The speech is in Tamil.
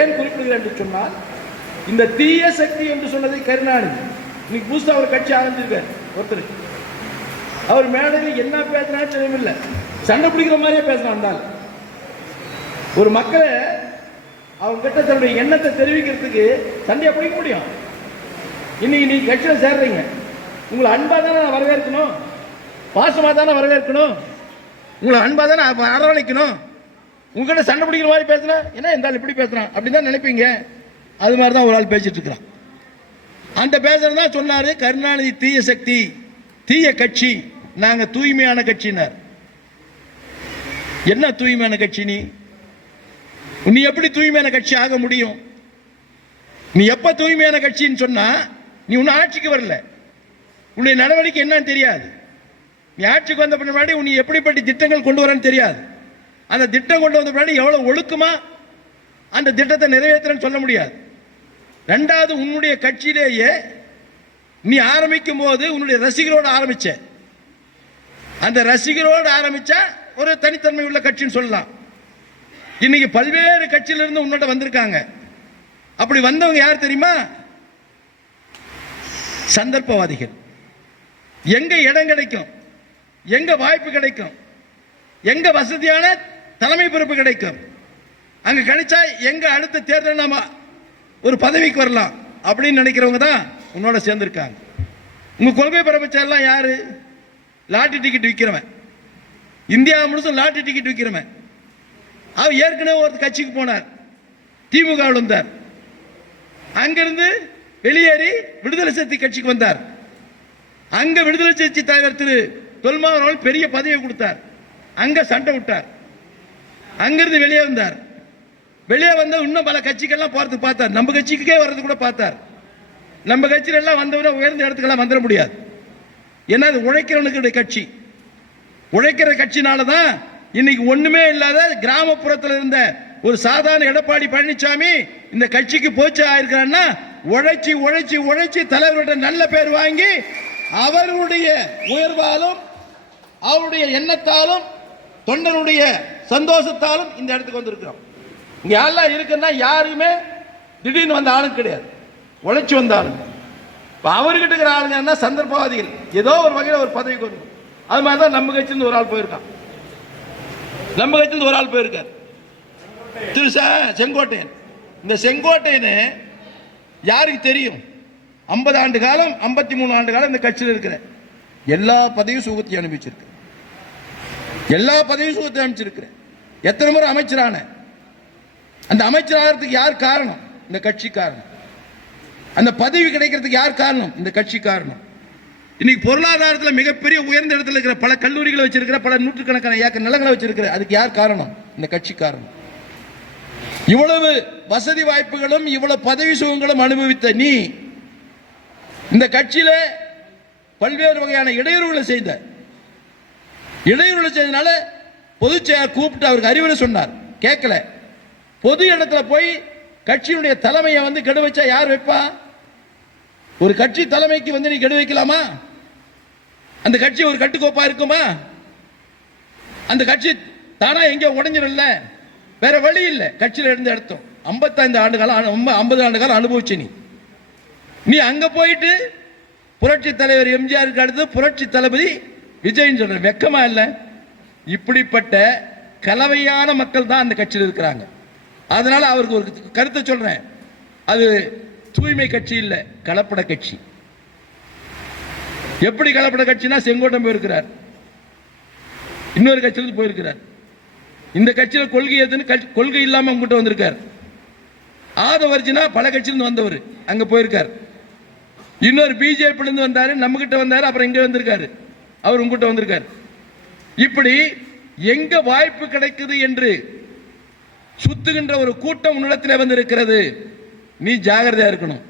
ஏன் குறிப்பிடுகிறேன் என்று சொன்னால், இந்த தீய சக்தி என்று சொன்னதை கருணாநிதி இன்னைக்கு புதுசா ஒரு கட்சி ஆரம்பிச்சிருக்காரு ஒருத்தர். அவர் மேடையில் என்ன பேசுறான்னு தெரியவில்லை, சண்டை பிடிக்கிற மாதிரியே பேசுறான். ஒரு மக்களை அவங்க கிட்ட தன்னுடைய எண்ணத்தை தெரிவிக்கிறதுக்கு சண்டையை பிடிக்க முடியும். இன்னைக்கு நீங்க கட்சியில் சேர்றீங்க, உங்களை அன்பா தானே நான் வரவேற்கணும், பாசமா தானே வரவேற்கணும், உங்களை அன்பா தானே அரவணைக்கணும். உங்ககிட்ட சண்டை பிடிக்கிற மாதிரி பேசுனா என்ன இந்த ஆள் இப்படி பேசுறான் அப்படின்னு தான் நினைப்பீங்க. அது மாதிரி தான் ஒரு ஆள் பேசிட்டு இருக்கிறான். அந்த பேசுறதா சொன்னாரு கருணாநிதி தீய சக்தி, தீய கட்சி, நாங்க தூய்மையான கட்சினார். என்ன தூய்மையான கட்சி? நீ எப்படி தூய்மையான கட்சி ஆக முடியும்? நீ எப்ப தூய்மையான கட்சின்னு சொன்னா, நீ உன்னை ஆட்சிக்கு வரல, உன்னுடைய நடவடிக்கை என்னன்னு தெரியாது. நீ ஆட்சிக்கு வந்த பின்னாடி நீ எப்படிப்பட்ட திட்டங்கள் கொண்டு வரன்னு தெரியாது. அந்த திட்டம் கொண்டு வந்த பின்னாடி எவ்வளவு ஒழுக்கமா அந்த திட்டத்தை நிறைவேற்றுறன்னு சொல்ல முடியாது. ரெண்டாவது, உன்னுடைய கட்சியிலேயே நீ ஆரம்பிக்கும் போது உன்னுடைய ரசிகரோடு ஆரம்பிச்ச, அந்த ரசிகரோடு ஆரம்பிச்சா ஒரு தனித்தன்மை உள்ள கட்சின்னு சொல்லலாம். இன்னைக்கு பல்வேறு கட்சியிலிருந்து உன்னோட வந்திருக்காங்க. அப்படி வந்தவங்க யார் தெரியுமா? சந்தர்ப்பவாதிகள். எங்க இடம் கிடைக்கும், எங்க வாய்ப்பு கிடைக்கும், எங்க வசதியான தலைமை பொறுப்பு கிடைக்கும், அங்க கிடைச்சா எங்க அடுத்த தேர்தல் நாம ஒரு பதவிக்கு வரலாம் அப்படின்னு நினைக்கிறவங்க தான் உன்னோட சேர்ந்திருக்காங்க. உங்க கொள்கை பரப்பச்ச எல்லாம் யாரு? லாட்டரி டிக்கெட் விற்கிறவன், இந்தியா முழுசும் லாட்டரி டிக்கெட் விற்கிறவன். அவர் ஏற்கனவே ஒரு கட்சிக்கு போனார், திமுக வந்தார், அங்கிருந்து வெளியேறி விடுதலை சிறுத்தை கட்சிக்கு வந்தார். அங்க விடுதலை சிறுத்தை தலைவர் திரு தொல்மாவன் அவர்கள் பெரிய பதவியை கொடுத்தார், அங்க சண்டை விட்டார், அங்கிருந்து வெளியே வந்தார். வெளியே வந்த இன்னும் பல கட்சிகள்லாம் போறதுக்கு பார்த்தார், நம்ம கட்சிக்கே வர்றது கூட பார்த்தார். நம்ம கட்சியில எல்லாம் வந்தவரை உயர்ந்த இடத்துக்கெல்லாம் வந்துட முடியாது. ஏன்னா அது உழைக்கிறவனுக்கு கட்சி, உழைக்கிற கட்சினாலதான் இன்னைக்கு ஒண்ணுமே இல்லாத கிராமப்புறத்தில் இருந்த ஒரு சாதாரண எடப்பாடி பழனிசாமி இந்த கட்சிக்கு போச்சு ஆயிருக்கிறான்னா, உழைச்சி உழைச்சி உழைச்சி தலைவருடைய நல்ல பேர் வாங்கி அவருடைய உயர்வாலும் அவருடைய எண்ணத்தாலும் தொண்டனுடைய சந்தோஷத்தாலும் இந்த இடத்துக்கு வந்திருக்கிறோம். இங்க யாரெல்லாம் இருக்குன்னா யாருமே திடீர்னு வந்த ஆளுங்க கிடையாது, உழைச்சி வந்த ஆளுங்க. அவர்கிட்ட இருக்கிற ஆளுங்க சந்தர்ப்பவாதிகள், ஏதோ ஒரு வகையில் ஒரு பதவிக்கு வரும். அது மாதிரி தான் நம்ம கட்சியிலிருந்து ஒரு ஆள் போயிருக்கான், நம்ம கட்சியிலிருந்து ஒரு ஆள் போயிருக்கார், திரு செங்கோட்டையன். இந்த செங்கோட்டையன் யாருக்கு தெரியும்? 50 ஆண்டு காலம் 53 ஆண்டு காலம் இந்த கட்சியில் இருக்கிற எல்லா பதவியும் சுகத்தை அனுப்பிச்சிருக்கு, எல்லா பதவியும் சுகத்தை அனுப்பிச்சிருக்கிறேன். எத்தனை முறை அமைச்சரான, அந்த அமைச்சராகிறதுக்கு யார் காரணம்? இந்த கட்சி காரணம். அந்த பதவி கிடைக்கிறதுக்கு யார் காரணம்? இந்த கட்சி காரணம். இன்னைக்கு பொருளாதாரத்தில் மிகப்பெரிய உயர்ந்த இடத்துல இருக்கிற பல கல்லூரிகளை வச்சிருக்கிற, பல நூற்றுக்கணக்கான ஏக்கர் நிலங்களை வச்சிருக்கிற, அதுக்கு யார் காரணம்? இந்த கட்சி காரணம். இவ்வளவு வசதி வாய்ப்புகளும் இவ்வளவு பதவி சுகங்களும் அனுபவித்த நீ இந்த கட்சியில பல்வேறு வகையான இடையூறுகளை செய்த, இடையூறுகளை செய்தனால பொதுச் செயலர் கூப்பிட்டு அவருக்கு அறிவுரை சொன்னார், கேட்கல. பொது இடத்துல போய் கட்சியினுடைய தலைமையை கெடு வச்சா யார் வைப்பா? ஒரு கட்சி தலைமைக்கு நீ கெடு வைக்கலாமா? அந்த கட்சி ஒரு கட்டுக்கோப்பா இருக்குமா? அந்த கட்சி தானா எங்க உடைஞ்சிடல, வேற வழி இல்லை. கட்சியில இருந்து எடுத்தோம் 55 ஆண்டு காலம் 50 ஆண்டு காலம் அனுபவிச்சு நீ அங்க போயிட்டு புரட்சி தலைவர் எம்ஜிஆருக்கு அடுத்து புரட்சி தளபதி விஜய் சொல்ற வெக்கமா இல்ல? இப்படிப்பட்ட கலவையான மக்கள் தான் அந்த கட்சியில் இருக்கிறாங்க. அதனால அவருக்கு ஒரு கருத்தை சொல்றேன், அது தூய்மை கட்சி இல்ல, கலப்பட கட்சி. எப்படி கலப்பட கட்சினா, செங்கோட்டம் போயிருக்கிறார், இன்னொரு கட்சியிலிருந்து போயிருக்கிறார். இந்த கட்சியில கொள்கை எதுன்னு கொள்கை இல்லாம உங்ககிட்ட வந்திருக்கார். ஆதவர்ஜினா பல கட்சியிலிருந்து வந்தவர், அங்க போயிருக்கார். இன்னொரு பிஜேபி இருந்து வந்தாரு, நம்ம கிட்ட வந்தாரு, அப்புறம் இங்க வந்திருக்காரு, அவர் உங்ககிட்ட வந்திருக்காரு. இப்படி எங்க வாய்ப்பு கிடைக்குது என்று சுத்துகின்ற ஒரு கூட்டம் உன்னிடத்தில் வந்திருக்கிறது. நீ ஜாகிரதையா இருக்கணும்.